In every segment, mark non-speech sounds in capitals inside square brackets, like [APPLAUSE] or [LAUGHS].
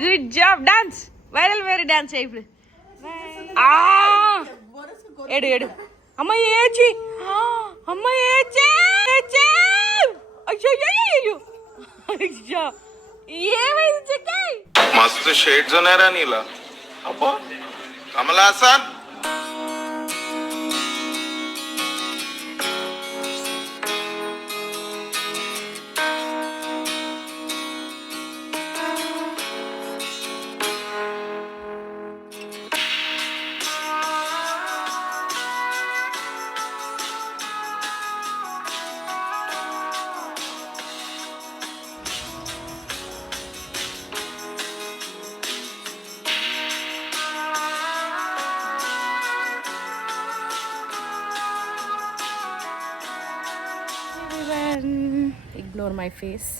Good job dance viral వేరే dance ఇప్పుడు ఏడు ఏడు అమ్మ ఏచి అమ్మ ఏచే అయ్యో అయ్యో ఏమైంది చెక్కాయి మస్తు షేడ్స్ ఉన్నారా నీలా అబ్బో కమలాసన్ మై ఫేస్.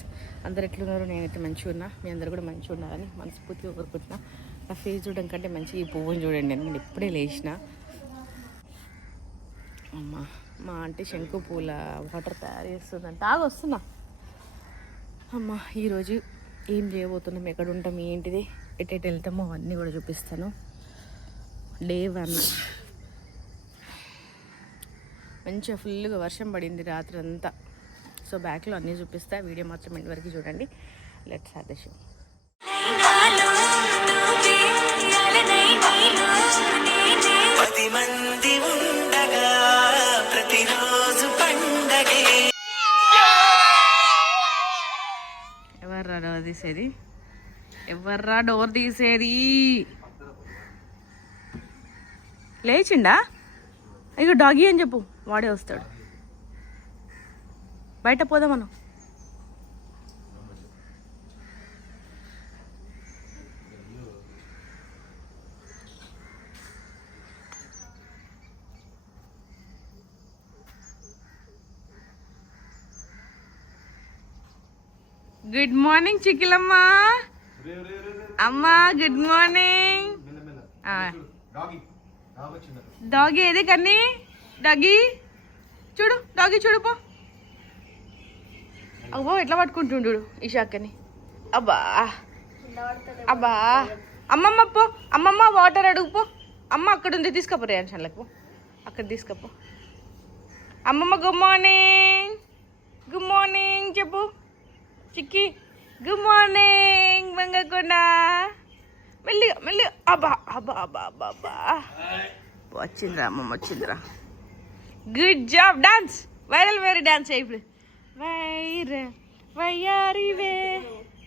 అందరు ఎట్లున్నారు? నేనైతే మంచిగా ఉన్నా. మీ అందరు కూడా మంచిగా ఉన్నారని మనస్ఫూర్తిగా కోరుకుంటున్నా. నా ఫేస్ చూడడం కంటే మంచి ఈ పువ్వుని చూడండి. నేను ఇప్పుడే లేచిన. అమ్మ మా ఆంటీ శంకు పూల వాటర్ తయారు చేస్తుందంట. ఆగి వస్తున్నా. అమ్మ ఈరోజు ఏం చేయబోతున్నాం? ఎక్కడ ఉంటాం? ఏంటిది? ఎటు ఎటు వెళ్తామో అవన్నీ కూడా చూపిస్తాను. డే వన్ మంచిగా ఫుల్గా వర్షం పడింది రాత్రి అంతా సో బ్యాక్లో అన్నీ చూపిస్తా. వీడియో మాత్రం ఇంటి వరకు చూడండి. లెట్స్ హ్యావ్ ద షో మంది ఉండగా ప్రతిరోజు పండగే ఎవర్రా డోర్ తీసేది? ఎవర్రా డోర్ తీసేది? లేచిండా? అయ్యో డాగీ అని చెప్పు. వాడే వస్తాడు. బయట పోదాం మనం గుడ్ మార్నింగ్ చికిలమ్మ అమ్మా గుడ్ మార్నింగ్ డాగీ ఏది కన్నీ? డాగీ చూడు డాగీ చూడు పో. అబ్బో ఎట్లా పట్టుకుంటుండు ఈ అబ్బా. అబ్బా. అమ్మమ్మ పో. అమ్మమ్మ వాటర్ అడుగుపో అమ్మ అక్కడ ఉంది తీసుకపో రేషన్లకు పో. అక్కడ తీసుకపో. అమ్మమ్మ గుడ్ మార్నింగ్ గుడ్ మార్నింగ్ చెప్పు. చిక్కి. గుడ్ మార్నింగ్ మంగకొండ మెల్లిగా మెల్లిగా. అబ్బా అబ్బా అబ్బా అబ్బా అబ్బా. వచ్చిందిరా అమ్మమ్మ వచ్చిందిరా. గుడ్ జాబ్ డాన్స్ వైరల్ వేరే డాన్స్ అయిపోయి వైర వయ్యారివే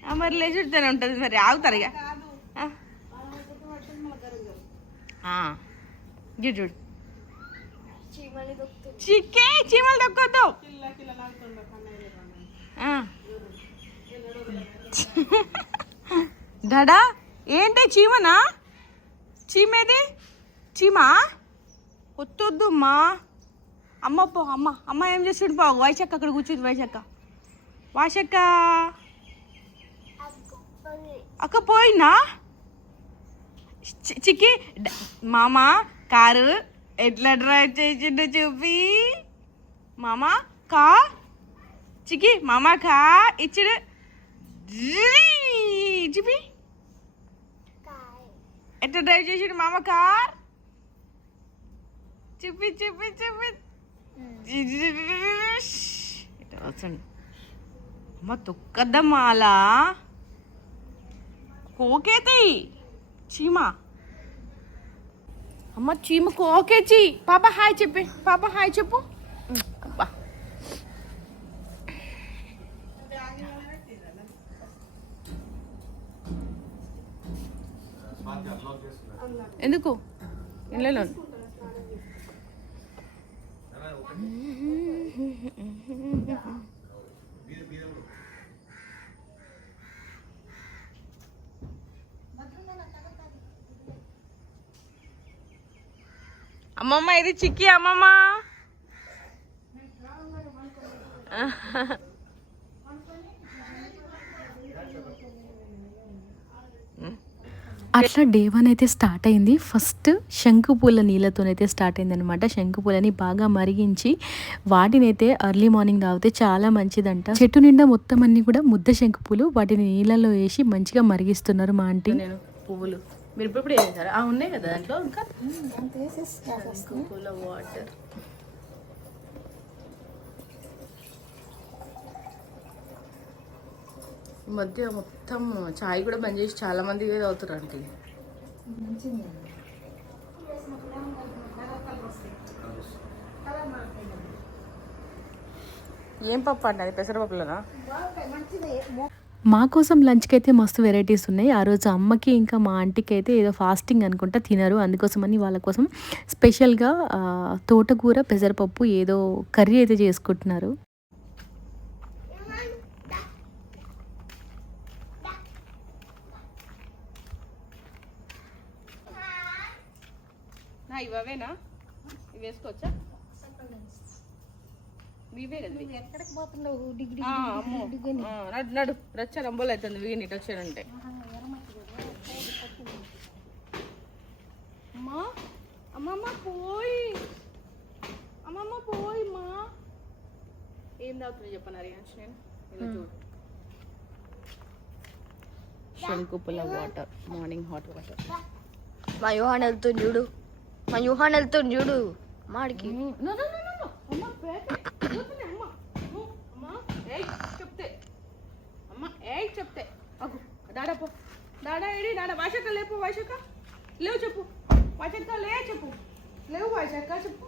ఆ, మరి లేచుడితేనే ఉంటుంది మరి ఆగుతారు ఇక. చూడు చూడు. చిక్కే చీమలు తొక్కొద్దు. ఆ. దడా ఏంటి చీమనా? చీమేది చీమా? వద్దొద్దు మా అమ్మ పో అమ్మ. అమ్మ ఏం చేస్తుండు పో వైశక్క అక్కడ కూర్చుంది వైశక్క వాషక్క అక్క పోయినా చి- చిక్కి. మామ కారు ఎట్లా డ్రైవ్ చేసిండో చూపి. మామ కా? చికి మామ కా? ఇచ్చుడు. చూపి. ఎట్లా డ్రైవ్ చేసిండు మామ కార్? చూపి చూపి చూపి. ఇట్లా వస్తుంది అమ్మ తొక్కద్దమ్మా అలా కోకేతి! చీమ. అమ్మ చీమ కోకేచి పాప హాయ్ చెప్పి. పాప హాయ్ చెప్పు. అబ్బా. ఎందుకు? ఇళ్ళలో. అమ్మమ్మ ఇది చిక్కి అమ్మమ్మ. [LAUGHS] అట్లా డే వన్ అయితే స్టార్ట్ అయింది. ఫస్ట్ శంకు పూల నీళ్ళతోనైతే స్టార్ట్ అయింది అనమాట శంకు పూలని బాగా మరిగించి వాటినైతే ఎర్లీ మార్నింగ్ తాగితే చాలా మంచిదంట. చెట్టు నిండా మొత్తం అన్ని కూడా ముద్ద శంకు పూలు వాటిని నీళ్ళలో వేసి మంచిగా మరిగిస్తున్నారు మా ఆంటీ. నేను పువ్వులు. మీరు ఇప్పుడు వేసారా ఆ ఉన్నాయి కదా దాంట్లో ఇంకా? వాటర్ మధ్య మొత్తం చాయ్ కూడా బంద్ చేసి చాలా మంది ఇదే తాగుతారు అంటే ఏం పప్పు అండి అది? పెసరపప్పులోనా మా కోసం లంచ్కి అయితే మస్తు వెరైటీస్ ఉన్నాయి. ఆ రోజు అమ్మకి ఇంకా మా ఆంటీకి అయితే ఏదో ఫాస్టింగ్ అనుకుంటా తినరు. అందుకోసమని వాళ్ళ కోసం స్పెషల్గా తోటకూర పెసరపప్పు ఏదో కర్రీ అయితే చేసుకుంటున్నారు. నా ఇవేనా ఇవి వేసుకోవచ్చా? ఇవే కదా. ఇవి. ఎక్కడికి పోతున్నావు? డిగ్రీ నడు రచ్చ రంబోలు అవుతుంది వీగిని ఇటు వచ్చాడంటే. అమ్మా అమ్మమ్మ పోయి. అమ్మమ్మ పోయి మా. ఏం తాగుతుంది చెప్పను హరియాన్స్ నేను? చూడు. శంకుపుల వాటర్. మార్నింగ్ హాట్ వాటర్ మా యూహాన్ వెళ్తుంది చూడు. మా యూహాన్ వెళ్తుంది చూడు మాడికి. చెప్తే. డాడా పో. దాడా ఏడి డాడా వాషక్క లేపు వాషక్క లేవు చెప్పు. వాషక్క లే చెప్పు. లేవు వాషక్క చెప్పు.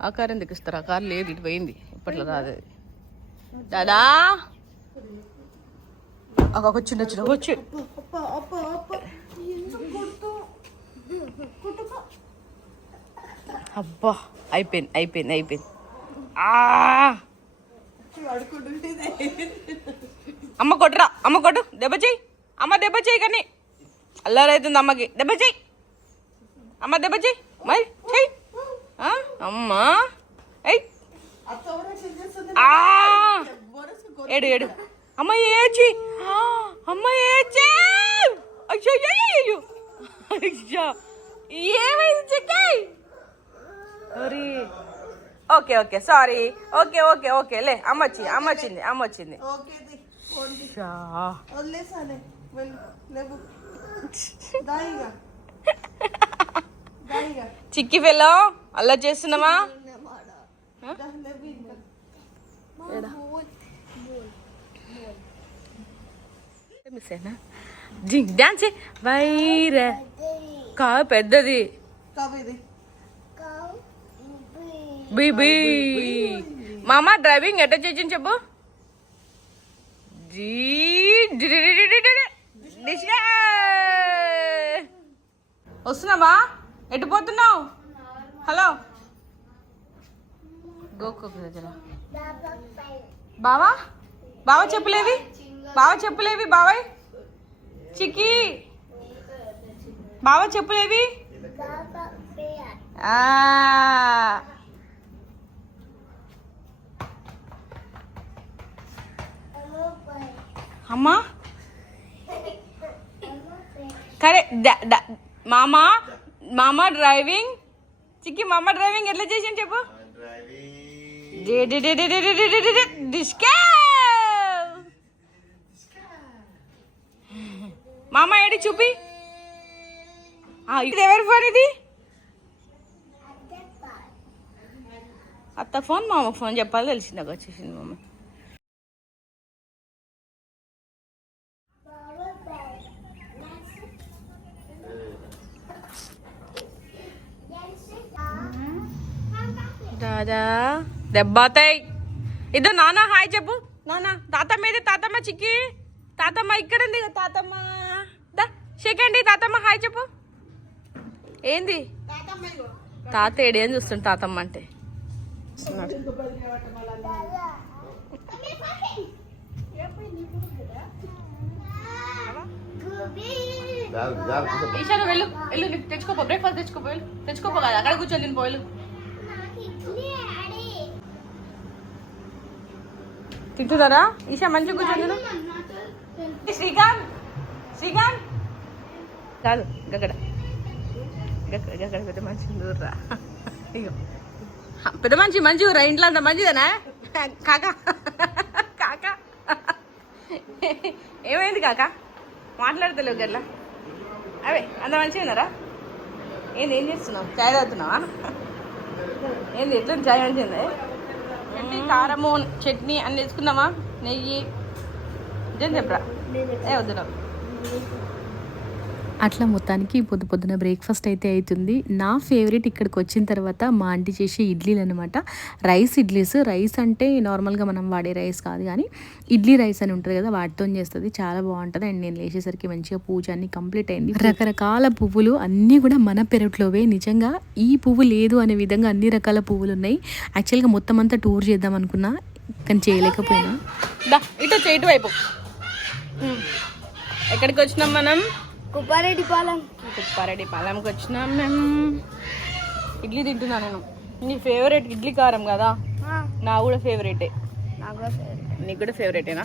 ఆ కారు ఎందుకు ఇస్తారు? ఆ కారు లేదు ఇటు పోయింది. ఇప్పట్లో రాదు అది దాదా వచ్చిండు వచ్చిండు వచ్చి అబ్బా అయిపోయింది అయిపోయింది అయిపోయింది. ఆ! అమ్మ కొట్టురా అమ్మ కొట్టు. దెబ్బ చెయ్యి. అమ్మ దెబ్బ చెయ్యి కానీ అల్లరైతుంది అమ్మకి. దెబ్బ చెయ్యి. అమ్మ దెబ్బ చెయ్యి. మరి చెయ్యి. అమ్మా! ఏడు ఏడు. అమ్మ ఏచి అమ్మ ఏచి అయ్యో అయ్యో, ఏమైంది చెక్కాయ్ అరే okay okay sorry. Okay okay okay. లే అమ్మ వచ్చింది అమ్మ వచ్చింది [LAUGHS] చిక్కి ఫెలో అల్లా చేస్తున్నావా? మిస్ అయినా జింగ్ డాన్స్ వైర. కా పెద్దది. బీబీ మామ డ్రైవింగ్ ఎట్ట చేసి చెప్పు? జీ. ఎటు పోతున్నావు? హలో. గోకో జరా బావా? బావ చెప్పులేవి? బావ చెప్పులేవి బాబాయ్ చికి బావ చెప్పులేవి. అమ్మా. కరే డ- డ- మామ. మామా డ్రైవింగ్? చిక్కి మామ డ్రైవింగ్ ఎట్లా చేసాం చెప్పు? మామ ఏడి చూపి? ఇది ఎవరి ఫోన్ ఇది? అత్త ఫోన్ మామ ఫోన్ చెప్పాలి తెలిసిందాక వచ్చేసింది మమ్మీ దాదా దెబ్బతాయి. ఇదో నాన్న హాయ్ చెప్పు. నాన్న తాతమ్మ ఏది తాతమ్మ చిక్కి? తాతమ్మ ఇక్కడ ఉంది తాతమ్మ. దా సెకండ్ తాతమ్మ హాయ్ చెప్పు. ఏంది? తాత ఏడే అని చూస్తుండు తాతమ్మ అంటే? వస్తున్నాడు. ఈశా నువ్వు వెళ్ళు వెళ్ళు తెచ్చుకోపో బ్రేక్ఫాస్ట్ తెచ్చుకోపో వెళ్ళు. తెచ్చుకోపో కదా అక్కడ కూర్చొని తిని పోయి తింటున్నారా? ఈశా మంచిగా కూర్చొని శ్రీకాంత్! శ్రీకాంత్! కాదు గక్కడ గక్కడ పెద్ద మంచి ఊర్రా. పెద్ద మంచి మంచి ఊరా ఇంట్లో అంత మంచిదేనా? కాక. కాక. ఏమైంది కాక? మాట్లాడతలేవు గట్లా. అవే అంత మంచిగా ఉన్నారా? ఏంది ఏం చేస్తున్నావు? చాయ్ తాగుతున్నావా? ఏంది ఎట్లా చాయ్ మంచిగా ఏంటి కారము చట్నీ అన్ని తెచ్చుకుందామా నెయ్యి. ఇదేం చెప్పరా? ఏ వద్దు నాకు అట్లా మొత్తానికి పొద్దు పొద్దున బ్రేక్ఫాస్ట్ అయితే అవుతుంది నా ఫేవరెట్ ఇక్కడికి వచ్చిన తర్వాత మా ఆంటీ చేసే ఇడ్లీలు అనమాట రైస్ ఇడ్లీస్. రైస్ అంటే నార్మల్గా మనం వాడే రైస్ కాదు కానీ ఇడ్లీ రైస్ అని ఉంటుంది కదా వాటితో చేస్తుంది. చాలా బాగుంటుంది. అండ్ నేను లేచేసరికి మంచిగా పూజ అన్ని కంప్లీట్ అయింది. రకరకాల పువ్వులు అన్నీ కూడా మన పెరట్లోవే. నిజంగా ఈ పువ్వు లేదు అనే విధంగా అన్ని రకాల పువ్వులు ఉన్నాయి. యాక్చువల్గా మొత్తం అంతా టూర్ చేద్దాం అనుకున్నా కానీ చేయలేకపోయినా. ఇటు వైపు ఎక్కడికి వచ్చినాం మనం? కుప్పారెడ్డి పాలెం కుప్పారెడ్డి పాలెంకి వచ్చినాం మేము ఇడ్లీ తింటున్నా నేను. నీ ఫేవరెట్ ఇడ్లీ కారం కదా? నా కూడా ఫేవరెటే. నీకు కూడా ఫేవరెటేనా?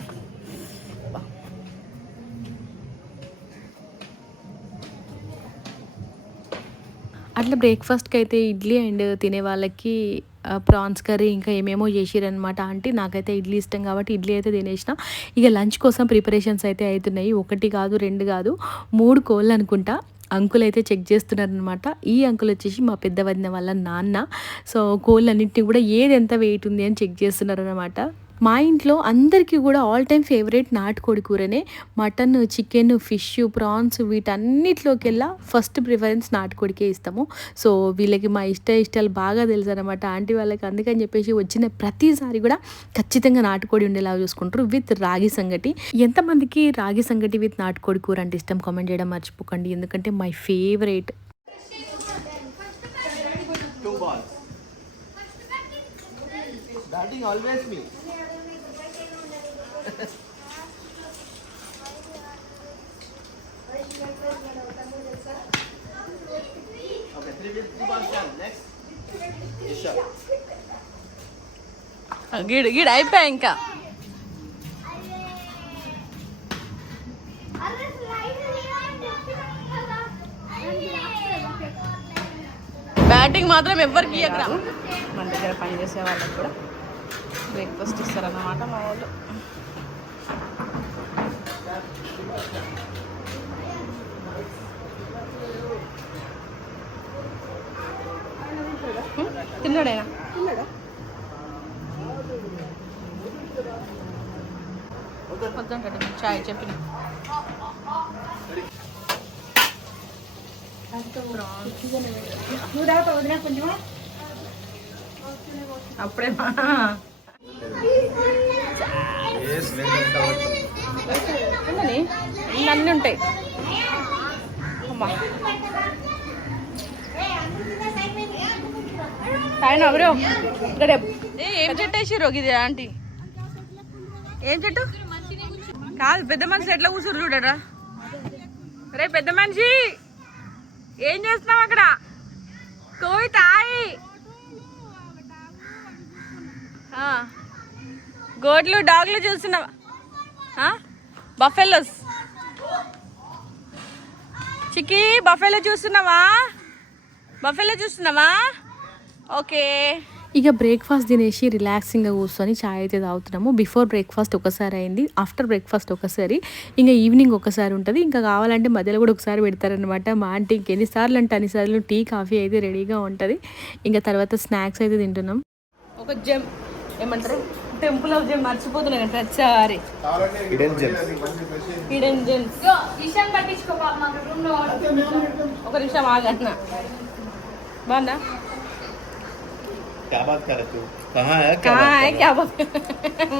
అట్లా బ్రేక్ఫాస్ట్కి అయితే ఇడ్లీ అండ్ తినే వాళ్ళకి ప్రాన్స్ కర్రీ ఇంకా ఏమేమో చేసిరనమాట అంటే నాకైతే ఇడ్లీ ఇష్టం కాబట్టి ఇడ్లీ అయితే తినేసిన. ఇక లంచ్ కోసం ప్రిపరేషన్స్ అయితే అవుతున్నాయి ఒకటి కాదు రెండు కాదు మూడు కోళ్ళు అనుకుంటా. అంకుల్ అయితే చెక్ చేస్తున్నారనమాట ఈ అంకుల్ వచ్చేసి మా పెద్ద వదిన వాళ్ళ నాన్న. సో కోళ్ళన్నింటినీ కూడా ఏది ఎంత వెయిట్ ఉంది అని చెక్ చేస్తున్నారనమాట మా ఇంట్లో అందరికీ కూడా ఆల్ టైమ్ ఫేవరెట్ నాటుకోడి కూరనే. మటన్ చికెన్ ఫిష్ ప్రాన్స్ వీటన్నిటిలోకెల్లా ఫస్ట్ ప్రిఫరెన్స్ నాటుకోడికే ఇస్తాము. సో వీళ్ళకి మా ఇష్ట ఇష్టాలు బాగా తెలుసు అనమాట ఆంటీ వాళ్ళకి అందుకని చెప్పేసి వచ్చిన ప్రతిసారి కూడా ఖచ్చితంగా నాటుకోడి ఉండేలా చూసుకుంటారు విత్ రాగి సంగటి. ఎంతమందికి రాగి సంగటి విత్ నాటుకోడి కూర అంటే ఇష్టం? కామెంట్ చేయడం మర్చిపోకండి. ఎందుకంటే my favourite two balls. Always me. గీడు గీడు అయిపోయా ఇంకా? బ్యాటింగ్ మాత్రం ఎవరికి ఇవ్వకరా మన దగ్గర పనిచేసే వాళ్ళకి కూడా బ్రేక్ఫాస్ట్ ఇస్తారన్నమాట మా వాళ్ళు. హ్మ్? తిన్నాడేనా వద్దంటాడు చాయ్ చెప్పిన అప్పుడే ఇంకా అన్నీ ఉంటాయి. అమ్మా. ఆయన బ్రో ఇక్కడ ఏ, చెట్టు వేసిర్రు ఇది ఆంటీ? ఏం చెట్టు? కాదు పెద్ద మనిషి ఎట్లా కూర్చురు చూడరా? రే పెద్ద మనిషి! ఏం చేస్తున్నావు అక్కడ? కోయి తాయి. గోడ్లు డాగ్లు చూస్తున్నావా? బఫెలోస్. చికి బఫెలో చూస్తున్నావా? బఫెలో చూస్తున్నావా? ఓకే. ఇక బ్రేక్ఫాస్ట్ తినేసి రిలాక్సింగ్గా కూర్చొని చాయ్ అయితే తాగుతున్నాము. బిఫోర్ బ్రేక్ఫాస్ట్ ఒకసారి అయింది. ఆఫ్టర్ బ్రేక్ఫాస్ట్ ఒకసారి. ఇంకా ఈవినింగ్ ఒకసారి ఉంటుంది. ఇంకా కావాలంటే మధ్యలో కూడా ఒకసారి పెడతారనమాట మా ఆంటీ ఇంకెన్నిసార్లు అంటే అన్నిసార్లు టీ కాఫీ అయితే రెడీగా ఉంటుంది. ఇంకా తర్వాత స్నాక్స్ అయితే తింటున్నాం. ఒక జెమ్ ఏమంటారు? టెంపుల్ ఆఫ్ జెమ్ మర్చిపోతున్నాను ప్రతిసారి. హిడెన్ జెమ్స్ హిడెన్ జెమ్స్ విషయం పట్టించుకో ఒక నిమిషం ఆగట్న బాగుందా?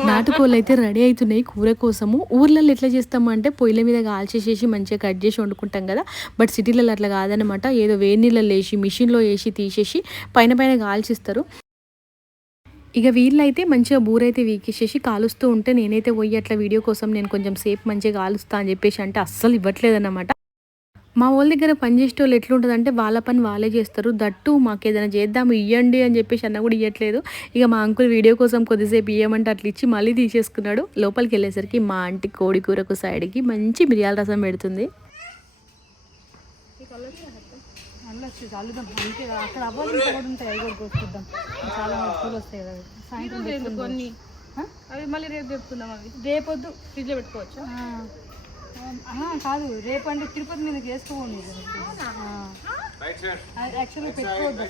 నాటుకోళ్ళైతే రెడీ అవుతున్నాయి కూర కోసము. ఊర్లలో ఎట్లా చేస్తాము అంటే పొయ్యిల మీద కాల్చేసేసి మంచిగా కట్ చేసి వండుకుంటాం కదా. బట్ సిటీలలో అట్లా కాదనమాట ఏదో వేడి నీళ్ళలో వేసి మిషన్లో వేసి తీసేసి పైన పైన కాల్చిస్తారు. ఇక వీళ్ళైతే మంచిగా బూరైతే వీకేసేసి కాలుస్తూ ఉంటే నేనైతే పోయి అట్లా వీడియో కోసం నేను కొంచెం సేపు మంచిగా కాలుస్తా అని చెప్పేసి అంటే అస్సలు ఇవ్వట్లేదన్నమాట. మా వాళ్ళ దగ్గర పనిచేసే వాళ్ళు ఎట్లుంటుందంటే వాళ్ళ పని వాళ్ళే చేస్తారు. దట్టు మాకు ఏదైనా చేద్దాము ఇవ్వండి అని చెప్పేసి అన్న కూడా ఇవ్వట్లేదు ఇక మా అంకుల్ వీడియో కోసం కొద్దిసేపు ఇవ్వమంటే అట్లా ఇచ్చి మళ్ళీ తీసేసుకున్నాడు. లోపలికి వెళ్ళేసరికి మా ఆంటీ కోడి కూరకు సైడ్కి మంచి మిరియాల రసం పెడుతుంది. కొన్ని. అవి మళ్ళీ రేపు చెప్తున్నాం అవి. రేపొద్దు. ఫ్రిడ్జ్లో పెట్టుకోవచ్చు కాదు. రేపు అంటే తిరుపతి మీద చేసుకోండి యాక్చువల్గా పెట్టుకోవద్దు.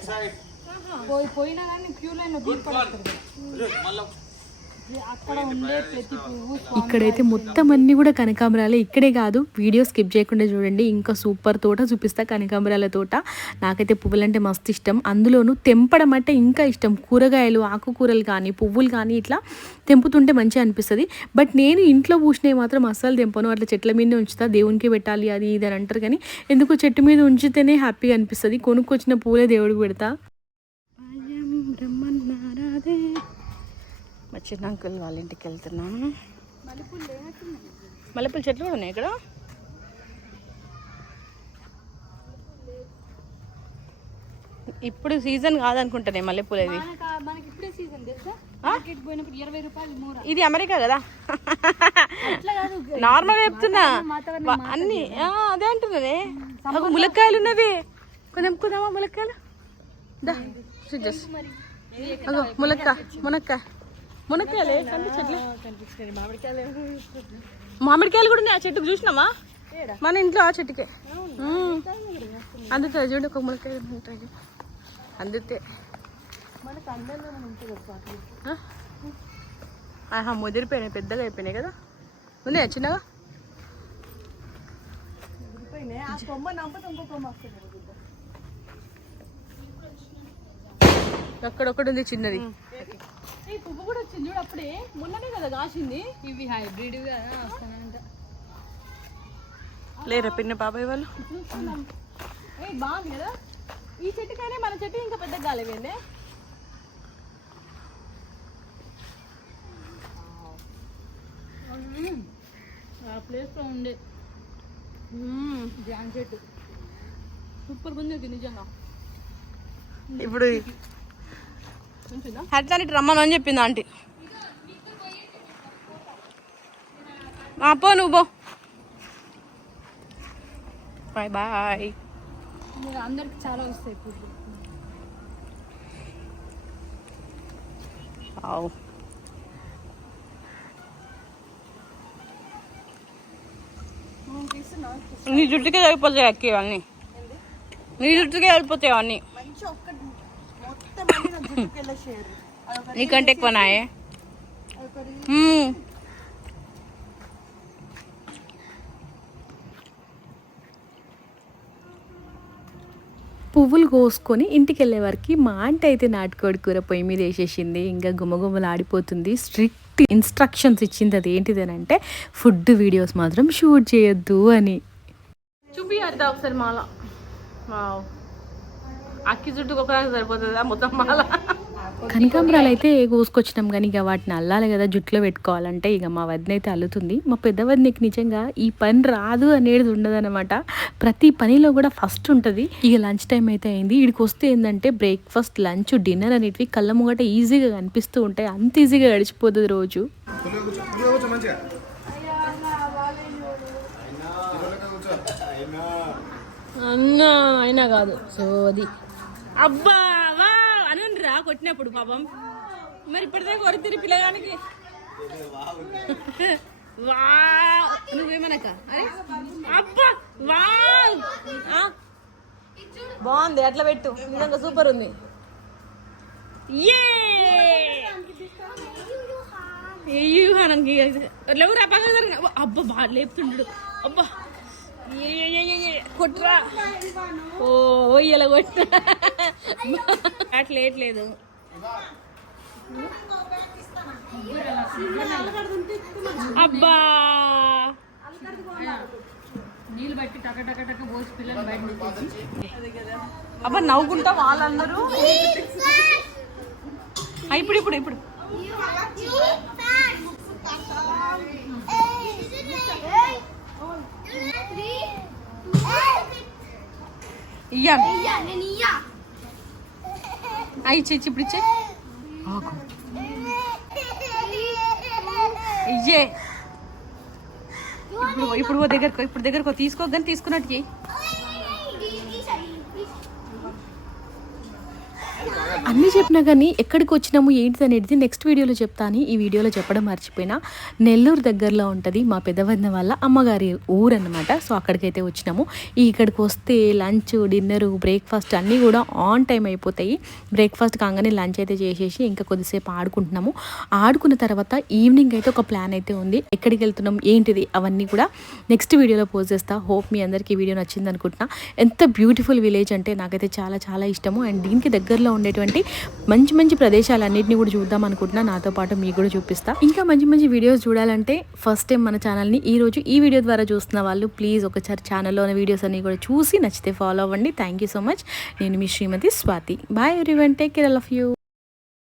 పోయి పోయినా కానీ క్యూ లైన్ అక్కడ ఉండే ప్రతి పువ్వు ఇక్కడైతే మొత్తం అన్ని కూడా కనకాంబరాలే. ఇక్కడే కాదు వీడియో స్కిప్ చేయకుండా చూడండి. ఇంకా సూపర్ తోట చూపిస్తా కనకాంబరాల తోట. నాకైతే పువ్వులంటే మస్తు ఇష్టం. అందులోనూ తెంపడం అంటే ఇంకా ఇష్టం. కూరగాయలు ఆకుకూరలు కానీ పువ్వులు కానీ ఇట్లా తెంపుతుంటే మంచిగా అనిపిస్తుంది. బట్ నేను ఇంట్లో పూసినవి మాత్రం అస్సలు తెంపను. అట్లా చెట్ల మీదనే ఉంచుతా. దేవునికి పెట్టాలి అది ఇది అని అంటారు కానీ ఎందుకు చెట్టు మీద ఉంచితేనే హ్యాపీగా అనిపిస్తుంది. కొనుక్కొచ్చిన పూలే దేవుడికి పెడతా. చిన్న అంకుల్ వాళ్ళ ఇంటికి వెళ్తున్నాను మల్లెపూల చెట్లు కూడా ఉన్నాయి ఇక్కడ? ఇప్పుడు సీజన్ కాదనుకుంటానే మల్లెపూలు ఇది మనకు- మనకి ఇప్పుడే సీజన్ తెలుసా? మార్కెట్ పోయినప్పుడు ఇరవై రూపాయలు మూర. ఇది అమెరికా కదా? అట్లా కాదు నార్మల్ చెప్తున్నా. అన్ని అదే అంటున్నానే. అగో ములక్కాయలు ఉన్నవి. కొంచెం కొందామా ములక్కాయలు. దా. అగో ములక్క మునక్క మునక్కాయలే మామిడికాయలు కూడా ఉన్నాయి ఆ చెట్టుకు? చూసినామా మన ఇంట్లో ఆ చెట్టుకే. ఉమ్. అందుతాయి చూడు ఒక ములక్కాయ ఉంటాయి అందుతే? ఆహా ముదిరిపోయినాయి పెద్దగా అయిపోయినాయి కదా. ఉన్నాయా? చిన్నగా? ఆ కొమ్మ నంపతే ఇంకో కొమ్మ వస్తుంది అక్కడ ఒకటి ఉంది చిన్నది. ఈ పువ్వు కూడా వచ్చింది చూడు అప్పుడే. మొన్ననే కదా కాసింది. ఇవి హైబ్రిడ్ కదా వస్తానంట లేరా పిన్న బాబాయ్ వాళ్ళు. ఏ బాగుంది కదా? ఈ చెట్టుకైనా మన చెట్టు ఇంకా పెద్ద గాలివేందే ఆ ప్లేస్లో ఉండే. జాన్ చెట్టు. సూపర్ ఉంది నిజంగా. ఇప్పుడు అట్లా ఇటు రమ్మను అని చెప్పింది ఆంటీ. ఆ, పో నువ్వు పో. Bye bye. అందరికి చాలా వస్తాయి ఆవు నీ జుట్టుకే సరిపోతాయి అక్కి ఇవన్నీ. నీ జుట్టుకే సరిపోతాయి అవన్నీ. నీకంటే ఎక్కువ నాయే. పువ్వులు కోసుకొని ఇంటికి వెళ్ళే వరకు మా ఆంటీ అయితే నాటుకోడి కూర పొయ్యి మీద వేసేసింది. ఇంకా గుమగుమలు ఆడిపోతుంది. స్ట్రిక్ట్ ఇన్స్ట్రక్షన్స్ ఇచ్చింది అది ఏంటిది అని అంటే ఫుడ్ వీడియోస్ మాత్రం షూట్ చేయొద్దు అని. చూపి ఒకసారి మాల. అక్కి జుట్టుకు ఒకదానికి సరిపోతుందా మొత్తం మాల? కనకాంబరాలు అయితే కోసుకొచ్చినాం కానీ ఇక వాటిని అల్లాలి కదా జుట్లో పెట్టుకోవాలంటే ఇక మా వదిన అయితే అల్లుతుంది. మా పెద్ద వదినకి నిజంగా ఈ పని రాదు అనేది ఉండదన్నమాట. ప్రతి పనిలో కూడా ఫస్ట్ ఉంటుంది. ఇక లంచ్ టైం అయితే అయింది. ఇక్కడికి వస్తే ఏంటంటే బ్రేక్ఫాస్ట్ లంచ్ డిన్నర్ అనేటివి కళ్ళ ముంగట ఈజీగా కనిపిస్తూ ఉంటాయి. అంత ఈజీగా గడిచిపోతుంది రోజు. అన్నా అయినా కాదు. సో అది అబ్బా వా అనురా కొట్టినప్పుడు పాపం. మరి ఇప్పటిదాకా కొడుతుంది పిల్లగానికి? వా నువ్వేమనక? అరే అబ్బా వా? బాగుంది అట్లా పెట్టు. నిజంగా సూపర్ ఉంది. ఏ యూహానంకి లేవురా పక్కన. అబ్బా బాగా లేపుతుండడు అబ్బా కొట్రా. ఓ ఇలా కొట్ట అట్లా లేట్లేదు అబ్బా. నీళ్ళు బట్టి టక టక టక పోసి పిల్లలు బయట అబ్బా నవ్వుకుంటా వాళ్ళందరూ. ఇప్పుడు ఇప్పుడు ఇప్పుడు. ఇయ్యా. అయి ఇచ్చి ఇచ్చి ఇప్పుడు ఇచ్చే ఇయ్యే. ఇప్పుడు ఇప్పుడు ఓ దగ్గరకు ఇప్పుడు దగ్గరకు తీసుకో కానీ తీసుకున్నట్టు అన్నీ చెప్పినా కానీ ఎక్కడికి వచ్చినాము ఏంటిది అనేది నెక్స్ట్ వీడియోలో చెప్తాను ఈ వీడియోలో చెప్పడం మర్చిపోయినా. నెల్లూరు దగ్గరలో ఉంటుంది మా పెద్దవదిన వాళ్ళ అమ్మగారి ఊరు అనమాట సో అక్కడికైతే వచ్చినాము. ఇక్కడికి వస్తే లంచ్ డిన్నర్ బ్రేక్ఫాస్ట్ అన్నీ కూడా ఆన్ టైం అయిపోతాయి. బ్రేక్ఫాస్ట్ కాగానే లంచ్ అయితే చేసేసి ఇంకా కొద్దిసేపు ఆడుకుంటున్నాము. ఆడుకున్న తర్వాత ఈవినింగ్ అయితే ఒక ప్లాన్ అయితే ఉంది. ఎక్కడికి వెళ్తున్నాం ఏంటిది అవన్నీ కూడా నెక్స్ట్ వీడియోలో పోస్ట్ చేస్తా. హోప్ మీ అందరికీ వీడియో నచ్చింది అనుకుంటున్నా ఎంత బ్యూటిఫుల్ విలేజ్ అంటే నాకైతే చాలా చాలా ఇష్టము. అండ్ దీనికి దగ్గరలో ఉండేటువంటి మంచి మంచి ప్రదేశాలన్నింటినీ కూడా చూద్దాం అనుకుంటున్నా. నాతో పాటు మీకు కూడా చూపిస్తా. ఇంకా మంచి మంచి వీడియోస్ చూడాలంటే ఫస్ట్ టైం మన ఛానల్ని ఈ రోజు ఈ వీడియో ద్వారా చూస్తున్న వాళ్ళు ప్లీజ్ ఒకసారి ఛానల్లో ఉన్న వీడియోస్ అన్ని కూడా చూసి నచ్చితే ఫాలో అవ్వండి. థ్యాంక్ యూ సో మచ్ నేను మీ Shrimati Swathi. Bye everyone take care all of you